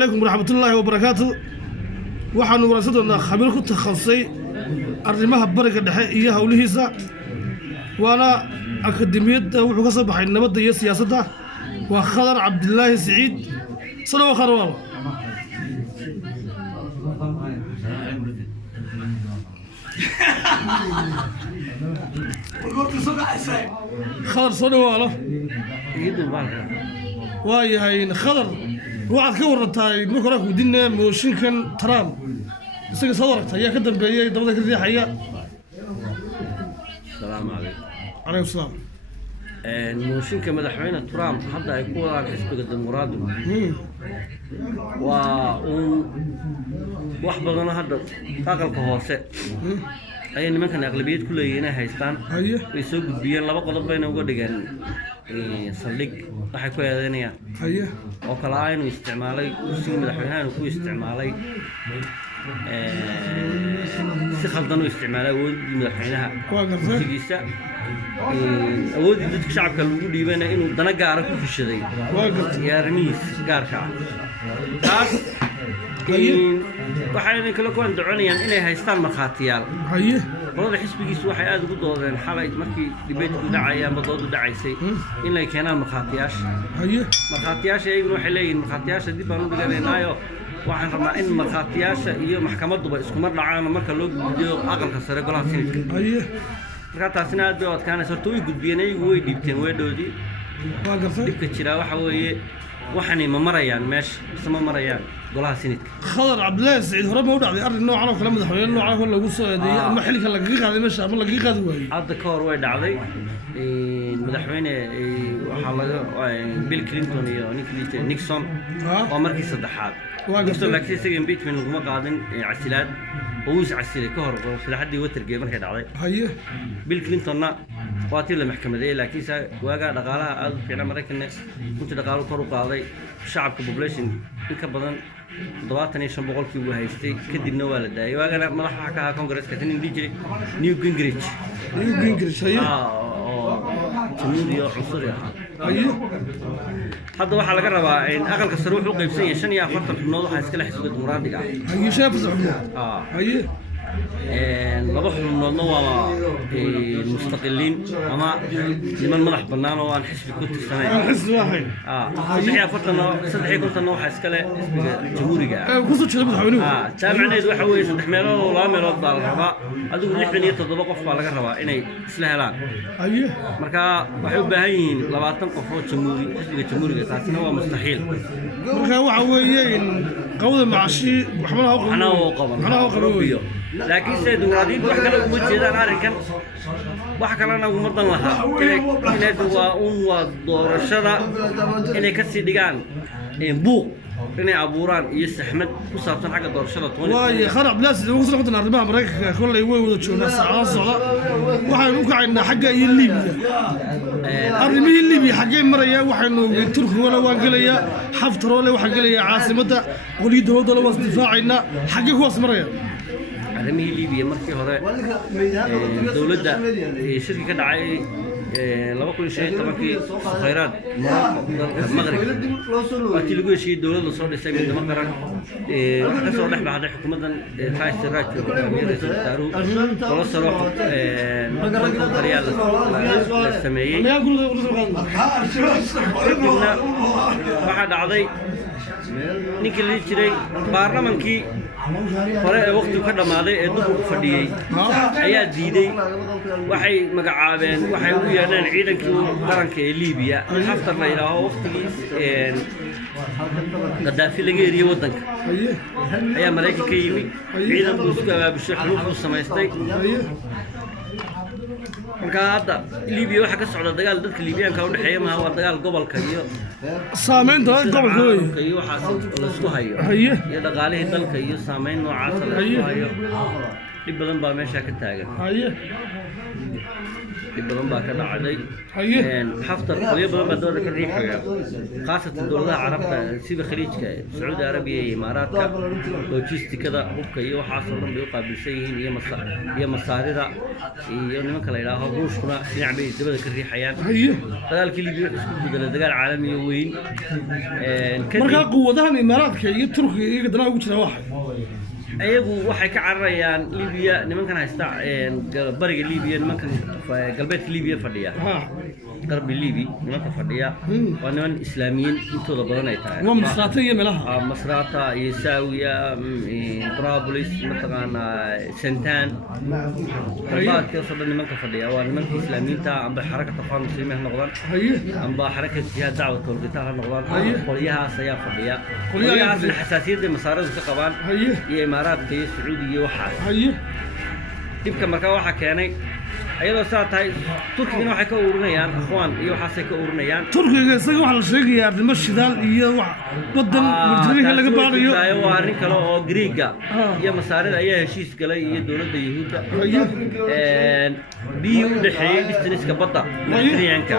عليكم ورحمة الله وبركاته. waxaan waraysan doonaa khabiir ku takhasusay arrimaha bariga dhexe iyo hawlihiisa waana akademiyadda wuxuu ka soo baxay nabadda iyo siyaasadda waa Khadar Cabdillaahi Saciid salaam kharwal خضر صدوالة وايهاي خضر وعد كور تاي نكرك ودينا موشين كان ترام سيق صورك هي كدن بيي دبدك الريحية السلام عليكم. عليكم السلام. الموشين كمدحوين ترام حتى يكون على حسب الديمقراطي واحد بدنا هذا طاقة الكهوسة أي نمكن أغلبية كل ينا هايستان يسوق بيان لبا قلب بين وجود جن صليق راح يكون هذينيا وكلاين واستعمالي وسيم مدحوينها وكو استعمالي سخلطن واستعمالي ود مدحوينها سجيسة أود ضد شعب كلو ديبنا إنه دنا جارك في الشذي يا رميس جارشة تاس waxay kala ku andacoonayaan inay haystaan markhaatiyaal qolada xisbigiisu waxay aad ugu doodeen xalay markii dibeedku dhacay ama doodu dhacaysay in ay keenaan markhaatiyaasha ayaguna waxay leeyihiin markhaatiyaasha dib baan u dhiganaynayo waxaan rabnaa in markhaatiyaasha iyo maxkamaduba iskuma dhacaan marka loo gudbiyo aqalka sare golaha sinadka marka taasina aad bay u adkaanaysa horta way gudbiyeen ayagu way dhiibteen weedhoodii dhibka jiraa waxa weeye waxaanay ma marayaan meesha isma marayaan golaha sinadka Khadar Cabdillaahi Saciid hore ma u dhacday arrin noocan oo kale madaxweyne noocan oo lagu soo eedeeyay ama xilka laga qaaday meesha ama laga qaadi waayay hadda ka hor way dhacday madaxweyne waxa laga Bill Clinton iyo Nixon oo markii saddexaad Nixon laakiin isaga impeachment laguma qaadin casilaad oo is casilay ka hor saddexdii watergate markay dhacday Bill Clintonna waa tii la maxkamadeeyay laakiin waaga dhaqaalaha aad u fiican Mareykanka inta dhaqaalo kor u qaaday shacabka population in ka badan 75% uu haystay kadibna waa la daayay waagana madaxa ka Congress-ka tan indii jiray Newt Gingrich تمنية عنصرية. هذا واحد على قربة إن أقل كسروح وقيب سنة شن يا فرط النوضة حيسكله حسب المراد قاعد. هي شايف زحمة. هي. نروح من النوع المستقلين أما لمن ملح بنانه وأنا حسب كنت السنة. حسب واحد. صدقي فرط النوع صدقي كنت النوع حيسكله جمهوري قاعد. كنت شلون بتحاولون؟ تابعني إذا حوي صدق ميلون ولا ميلون ضال الرباء. أدوك لحني يتطبق في على قربة إني سلهلان. أيه. مركا وحب بهين لبعضهم قفوت جمهوري حسب جمهوري تاسنا هو مستحيل. مركا وحويين قوة معشي وحملها قبل. أنا هو قبل. لكن سيد ورادين وحكى له مجد أنا أركن وحكى لنا ومرضى لها إلى دواء ودور الشرع إلى كسي دجان بوق إني عبوران يستحمد وصارت حاجة دور الشرع طويل. واي خرب بلاس وصل قطن أربعة مريك كل يوم وذو ناس عاصلة واحد ممكن عندنا حاجة الليبيا أرمي الليبيا حاجة مريا واحد إنه ترك ولا واقليا حفتر ولا واحد قليا عاصمته وليد هو ضلوا استدفاعنا حاجة هو اسمريا. arrimaha Liibiya markii hore dawladda shirka ka dhacay 2015 khayraad Maghrib watii lagu heshiiyay dawladda soo dhisay midnimo qaran ka soo dhex baxday xukuumadan Fayez Sarraj oo soo la sameeyay waxa dhacday ninkii la jiray baarlamankii hore ee waqtigu ka dhamaaday ee duhurku fadhiyay ayaa diiday waxay magacaabeen waxay u yeedheen ciidankii qaranka ee Liibiya Haftar la yiraahdo waqtigiis Gaddafi laga yeeriyo wadanka ayaa Mareykanka ka yimi ciidanku isku abaabushay xulufku samaystay marka hadda Liibiya waxa ka socda dagaal dadka Liibiyaanka u dhaxeeya ma waa dagaal gobolka iyo saameynta gobolka iyo waxa la isku hayo iyo dhaqaalihii dalka iyo saameyn noocaas la isku hayo dhib badan baa meesha ka taagan haye dhib badan baa ka dhacday haye xaftar qolyo badan baa dowladda ka riixaya khaasatan dowladaha carabta sida khaliijka sacuudi arabiya iyo imaaraadka logistikada hubka iyo waxaas oo dhan bay u qaabilsan yihiin iyo masaarida iyo nimanka la yidhaaho ruushkuna dhinac bay dabada ka riixayaan haye dagaalkii libiya wuxuu isku bedelay dagaal caalami oo weyn markaa quwadahan imaaraadka iyo turkiga iyaga danaha ugu jira waxay ayagu waxay ka cararayaan libiya nimankan haysta bariga libiya nimankan galbeedka libiya fadhiya qarbi libi nimanka fadhiya waa niman islaamiyiin intooda badan ay tahay waa masraata iyo meelaha masraata iyo saawiya Trablis mataqaana santaan qarbaadkaasoo dhan nimanka fadhiya waa nimanka islaamiyiinta amba xarakada qaan muslimiin noqdaan amba xarakada jihaad dacwad tawqiita ha noqdaan qoliyahaas ayaa fadhiya qoliyahaas xasaasiyadda masaaradu ka qabaan iyo imaaraadka iyo sacuudiga iyo waxaas dibka markaa waxa keenay ayadoo saa tahay turkigana waxay ka ururinayaan akhwaan iyo waxaasay ka ururinayaan turkiga isaga waxa la sheegayaa arrimo shidaal iyo wax badan murtadiga laga baarayo waa arrin kale oo Greega iyo masaarida ayaa heshiis galay iyo dowladda Yahuudda biyo u dhaxeeyay distaniska badda Mediterranean-ka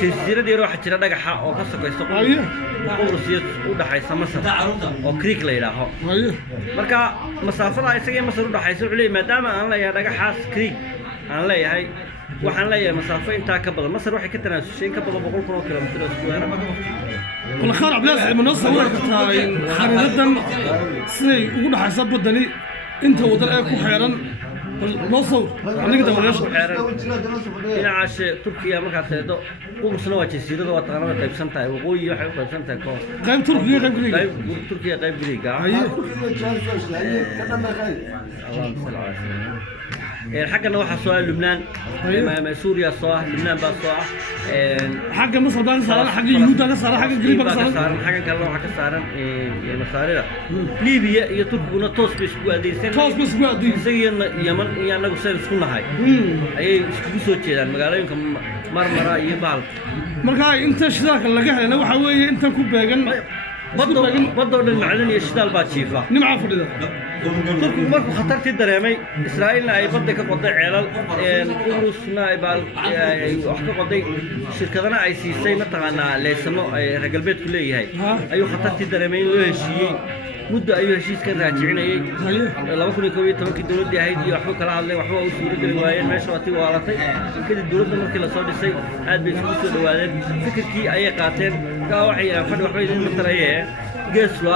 jasiirad yar waxa jira dhagaxa oo ka sokayso Qubrus u dhaxaysa Masar oo Greek la yiraahdo marka masaafada isaga iyo Masar u dhaxayso wuxuu leeyahay maadaama aan leeyahay dhagaxaas Greek aan leeyahay waxaan leeyahay masaafo intaa ka badan Masar waxay ka tanaasushay ka badan 100 kilomitir square wala khaar ablaas imano sawir ka tahay khariidadan siday ugu dhaxaysa badani inta wadan ay ku xeeran loo sawir aniga dawareesho dhinacaas Turkiga markaa teedo Qubrusna waa jasiirada waa taqaanada qaybsan tahay waqooyi waxay u qaybsan tahay qayb Turkiga qayb Greek Turkiga qayb Greek حقنا واحد سؤال لبنان سوريا صح لبنان بس صح حق مصر بقى صار حق يهودا صار حق قريب بقى صار حق كان لو حق صار مصاريدا ليبيا يا تركيا توس بس قاعدين زي يمن يعني نقول سكون هاي اي isku soo jeedaan magaalooyinka marmara iyo baal marka inta shidaalka laga helay waxa weeye inta ku beegan badda dhan macdan iyo shidaal baa jiifa nimca fadhida turku markuu khatartii dareemay Israa'iilna ay badda ka qoday ceelal Qubrusna ay wax ka qoday shirkadana ay siisay mataqaana leesano ay regalbeedku leeyahay ayuu khatartii dareemay inuu heshiiyay muddo ayuu heshiiskan raajicinayay 2012 dowladda ahayd iyo waxba kala hadlay waxba uu suuro gali waayeen meesha watii waalatay kadib dowladda markii la soo dhisay aad bay isku soo dhawaadeen fikirkii ayay qaateen ka waxay fadhi waxbay idin tarayeen gees loo